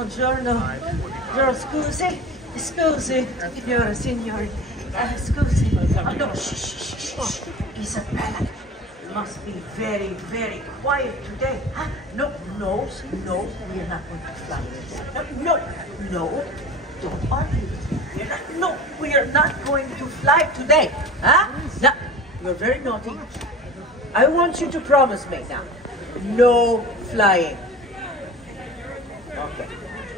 Buongiorno. Scusi. Scusi. Signora, signori. Scusi. Oh, no, shh. Isabella, you must be very, very quiet today. Huh? No, we are not going to fly. No. Don't argue. No, we are not going to fly today. Huh? Now, you're very naughty. I want you to promise me now. No flying. Okay.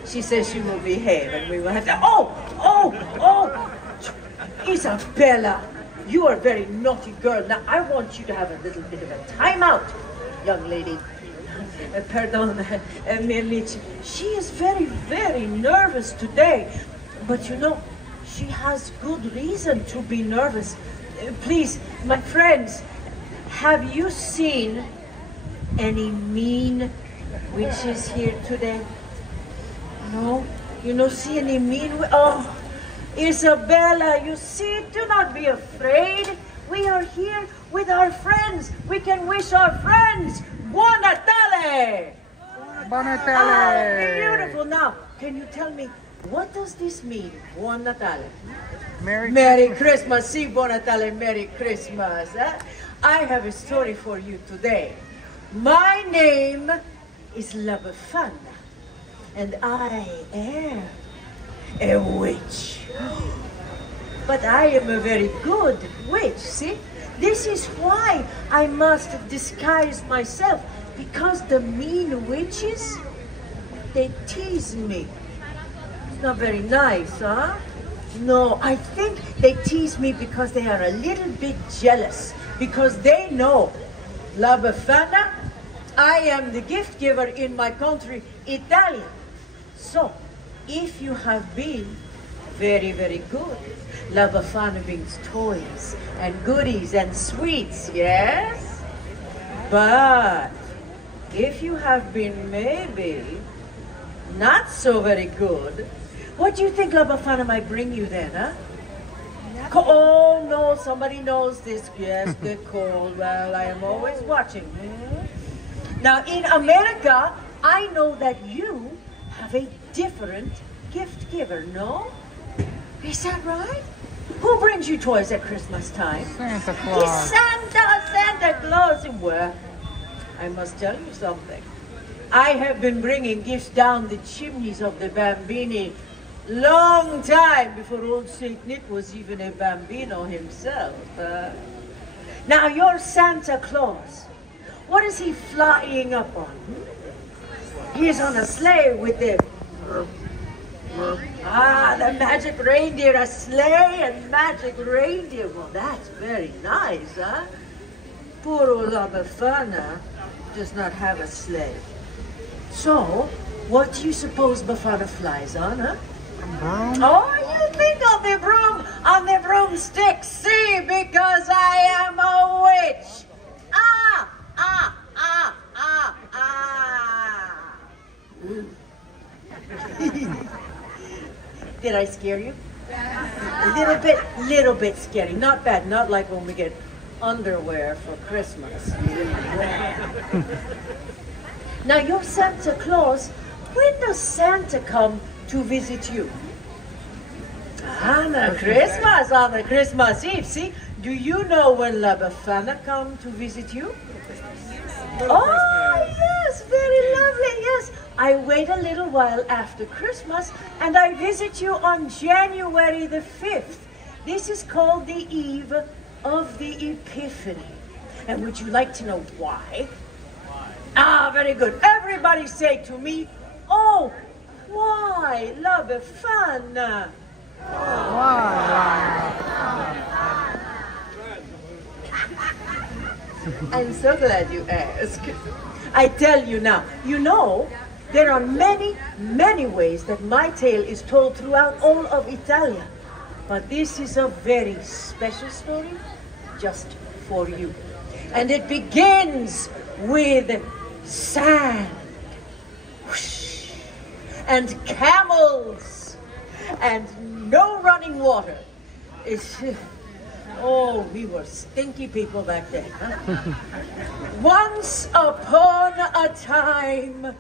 She says she will behave and we will have to... Oh! Isabella, you are a very naughty girl. Now, I want you to have a little bit of a timeout, young lady. Pardon, Mirlic. She is very, very nervous today. But you know, she has good reason to be nervous. Please, my friends, have you seen any mean witches here today? No? You don't see any mean Oh, Isabella, you see, do not be afraid. We are here with our friends. We can wish our friends Buon Natale! Buon Natale! Beautiful. Now, can you tell me, what does this mean, Buon Natale? Merry Christmas. See, Buon Natale, Merry Christmas. I have a story for you today. My name is Befana, and I am a witch. But I am a very good witch, see? This is why I must disguise myself, because the mean witches, they tease me. It's not very nice, huh? No, I think they tease me because they are a little bit jealous, because they know, La Befana, I am the gift giver in my country, Italy. So, if you have been very, very good, La Befana brings toys and goodies and sweets, yes? But if you have been maybe not so very good, what do you think La Befana might bring you then, huh? Oh no, somebody knows this. Yes, the cold. Well, I am always watching. Now in America, I know that you have a different gift giver, no? Is that right? Who brings you toys at Christmas time? Santa Claus. Santa Claus. Well, I must tell you something. I have been bringing gifts down the chimneys of the Bambini long time before old Saint Nick was even a Bambino himself. Now, your Santa Claus, what is he flying up on? He's on a sleigh with the... the magic reindeer, a sleigh and magic reindeer. Well, that's very nice, huh? Poor old La Befana does not have a sleigh. So, what do you suppose Befana flies on, huh? Oh, you think on the broomstick, see, because I am a witch. Did I scare you? A little bit scary. Not bad, not like when we get underwear for Christmas. Now, your Santa Claus, when does Santa come to visit you? On the Christmas Eve. See, do you know when La Befana come to visit you? Oh, yes, very lovely, yes. I wait a little while after Christmas and I visit you on January the 5th. This is called the Eve of the Epiphany. And would you like to know why? Ah, very good. Everybody say to me, oh, why, La Befana? I'm so glad you asked. I tell you now, you know, there are many, many ways that my tale is told throughout all of Italia. But this is a very special story just for you. And it begins with sand, whoosh, and camels, and no running water. Oh, we were stinky people back then, huh? Once upon a time,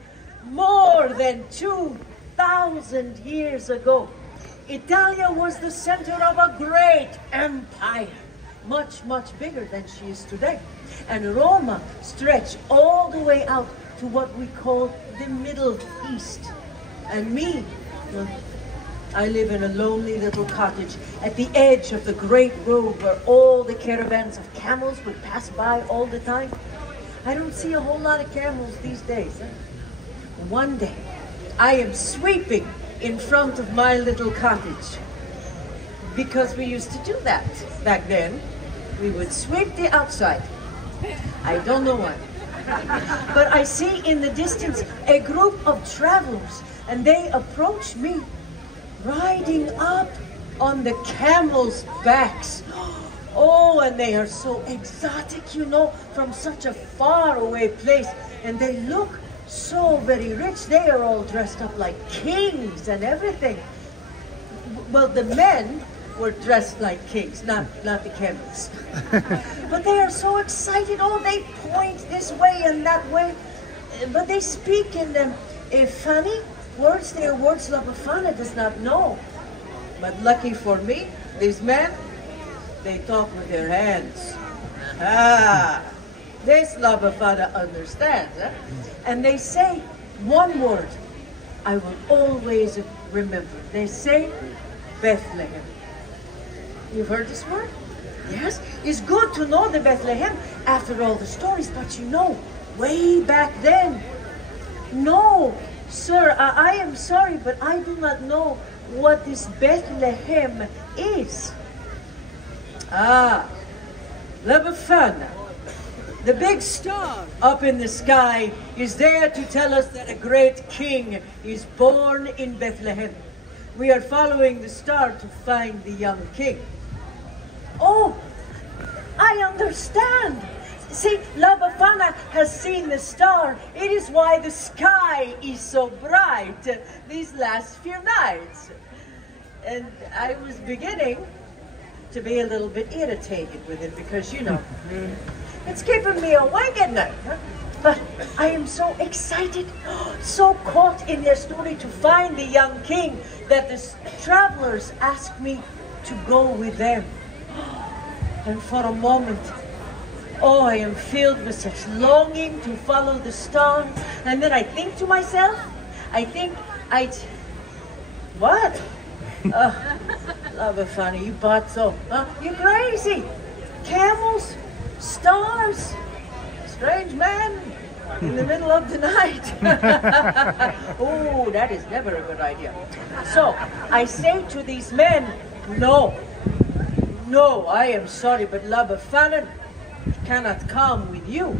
more than 2,000 1,000 years ago, Italia was the center of a great empire, much, much bigger than she is today. And Roma stretched all the way out to what we call the Middle East. And me, well, I live in a lonely little cottage at the edge of the great road where all the caravans of camels would pass by all the time. I don't see a whole lot of camels these days. One day, I am sweeping in front of my little cottage because we used to do that back then. We would sweep the outside. I don't know why. But I see in the distance a group of travelers, and they approach me riding up on the camels' backs. Oh, and they are so exotic, you know, from such a far away place. And they look so very rich. They are all dressed up like kings and everything. Well, the men were dressed like kings, not the camels. But they are so excited. Oh, they point this way and that way. But they speak in funny words. They are words La Befana does not know. But lucky for me, these men, they talk with their hands. This La Befana understands. And they say one word I will always remember. They say Bethlehem. You've heard this word? Yes? It's good to know the Bethlehem after all the stories, but you know, way back then. No, sir, I am sorry, but I do not know what this Bethlehem is. La Befana, the big star up in the sky, is there to tell us that a great king is born in Bethlehem. We are following the star to find the young king. Oh, I understand. See, La Befana has seen the star. It is why the sky is so bright these last few nights. And I was beginning to be a little bit irritated with it because, you know, it's keeping me awake at night. But I am so excited, so caught in their story to find the young king that the travelers asked me to go with them. And for a moment, oh, I am filled with such longing to follow the star. And then I think to myself, what? La Befana, you bought so, you're crazy. Camels, stars, strange man in the middle of the night. Oh, that is never a good idea. So I say to these men, no, I am sorry, but La Befana cannot come with you.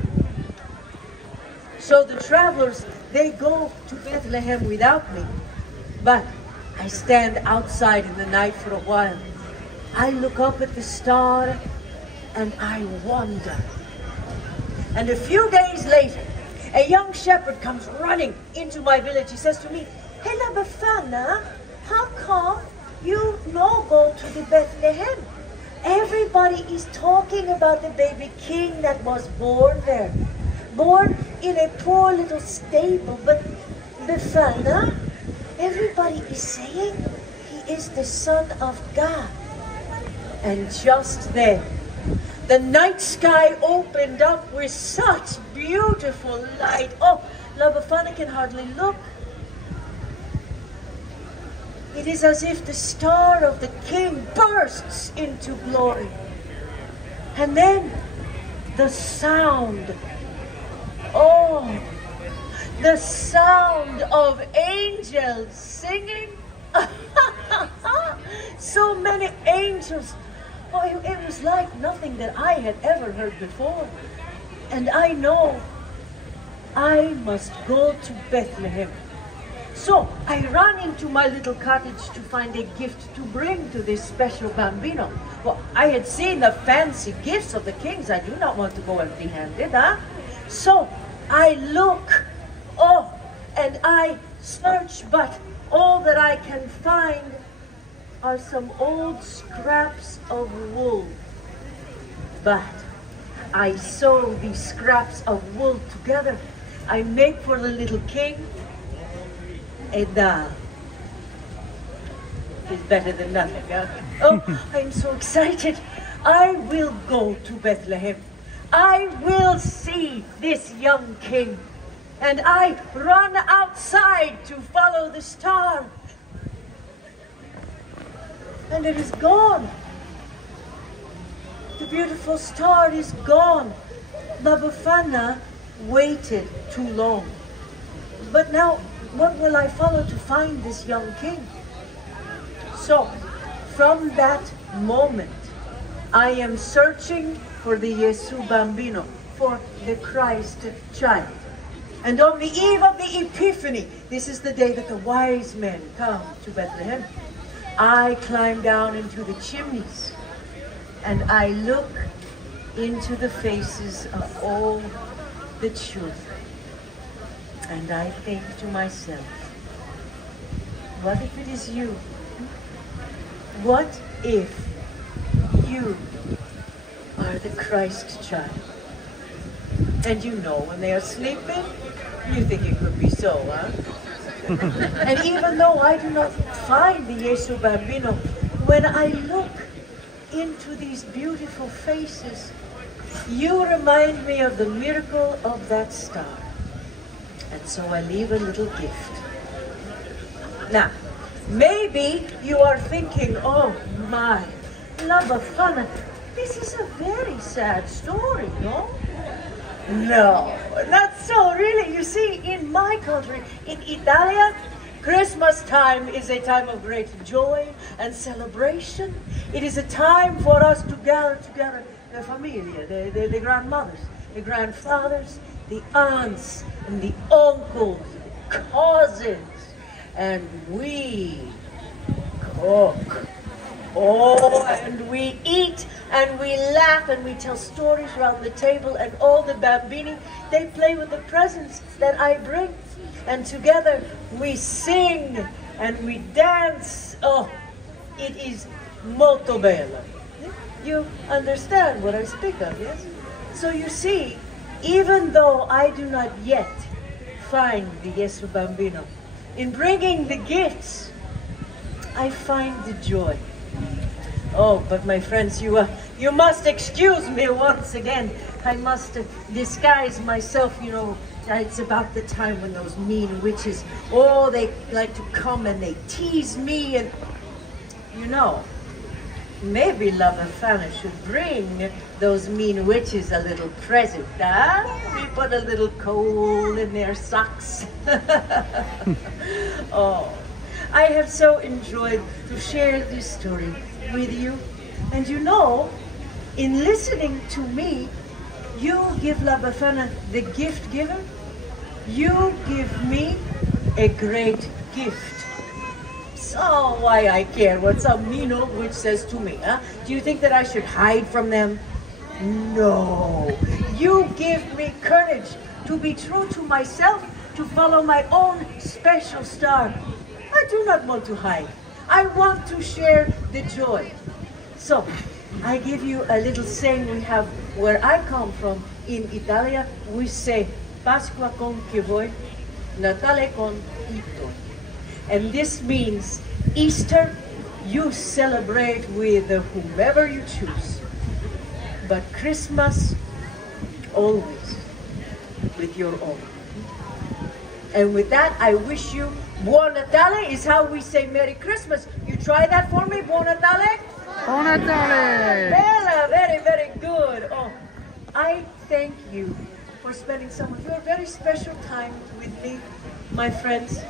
So the travelers, they go to Bethlehem without me. But I stand outside in the night for a while. I look up at the star and I wonder. And a few days later, a young shepherd comes running into my village. He says to me, "Hey, La Befana, how come you no go to the Bethlehem? Everybody is talking about the baby king that was born there. Born in a poor little stable, but Befana, everybody is saying he is the Son of God." And just then, the night sky opened up with such beautiful light. Oh, La Befana can hardly look. It is as if the star of the king bursts into glory. And then the sound, oh, the sound of angels singing. So many angels. Oh, it was like nothing that I had ever heard before. And I know I must go to Bethlehem. So I run into my little cottage to find a gift to bring to this special bambino. Well, I had seen the fancy gifts of the kings. I do not want to go empty-handed, huh? So I look, oh, and I search, but all that I can find are some old scraps of wool. But I sew these scraps of wool together. I make for the little king a is better than nothing. Huh? Oh, I'm so excited. I will go to Bethlehem. I will see this young king. And I run outside to follow the star. And it is gone. The beautiful star is gone. La Befana waited too long. But now, what will I follow to find this young king? So, from that moment, I am searching for the Jesu Bambino, for the Christ child. And on the eve of the Epiphany, this is the day that the wise men come to Bethlehem, I climb down into the chimneys and I look into the faces of all the children. And I think to myself, what if it is you? What if you are the Christ child? And you know when they are sleeping, you think it could be so, huh? And even though I do not find the Jesu Bambino, when I look into these beautiful faces, you remind me of the miracle of that star. And so I leave a little gift. Now, maybe you are thinking, oh my, La Befana, this is a very sad story, no? No, not so, really. You see, in my country, in Italia, Christmas time is a time of great joy and celebration. It is a time for us to gather together the familia, the grandmothers, the grandfathers, the aunts, and the uncles, the cousins, and we cook. Oh, and we eat, and we laugh, and we tell stories around the table, and all the bambini, they play with the presents that I bring. And together we sing, and we dance. Oh, it is molto bello. You understand what I speak of, yes? So you see, even though I do not yet find the Jesu Bambino, in bringing the gifts, I find the joy. Oh, but my friends, you must excuse me once again. I must disguise myself, you know. It's about the time when those mean witches, oh, they like to come and they tease me, and you know, maybe La Befana should bring those mean witches a little present, huh? We put a little coal in their socks. Oh, I have so enjoyed to share this story with you. And you know, in listening to me, you give La Befana the gift giver. You give me a great gift. So why I care what some mean old witch says to me, huh? Do you think that I should hide from them? No. You give me courage to be true to myself, to follow my own special star. I do not want to hide. I want to share the joy. So, I give you a little saying we have where I come from in Italia. We say, Pasqua con chi vuoi, Natale con i tuoi. And this means Easter, you celebrate with whomever you choose. But Christmas, always with your own. And with that, I wish you Buon Natale is how we say Merry Christmas. You try that for me, Buon Natale? Buon Natale! Bella, very, very good. Oh, I thank you for spending some of your very special time with me, my friends.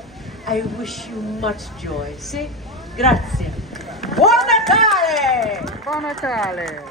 I wish you much joy. See? Grazie. Buon Natale! Buon Natale!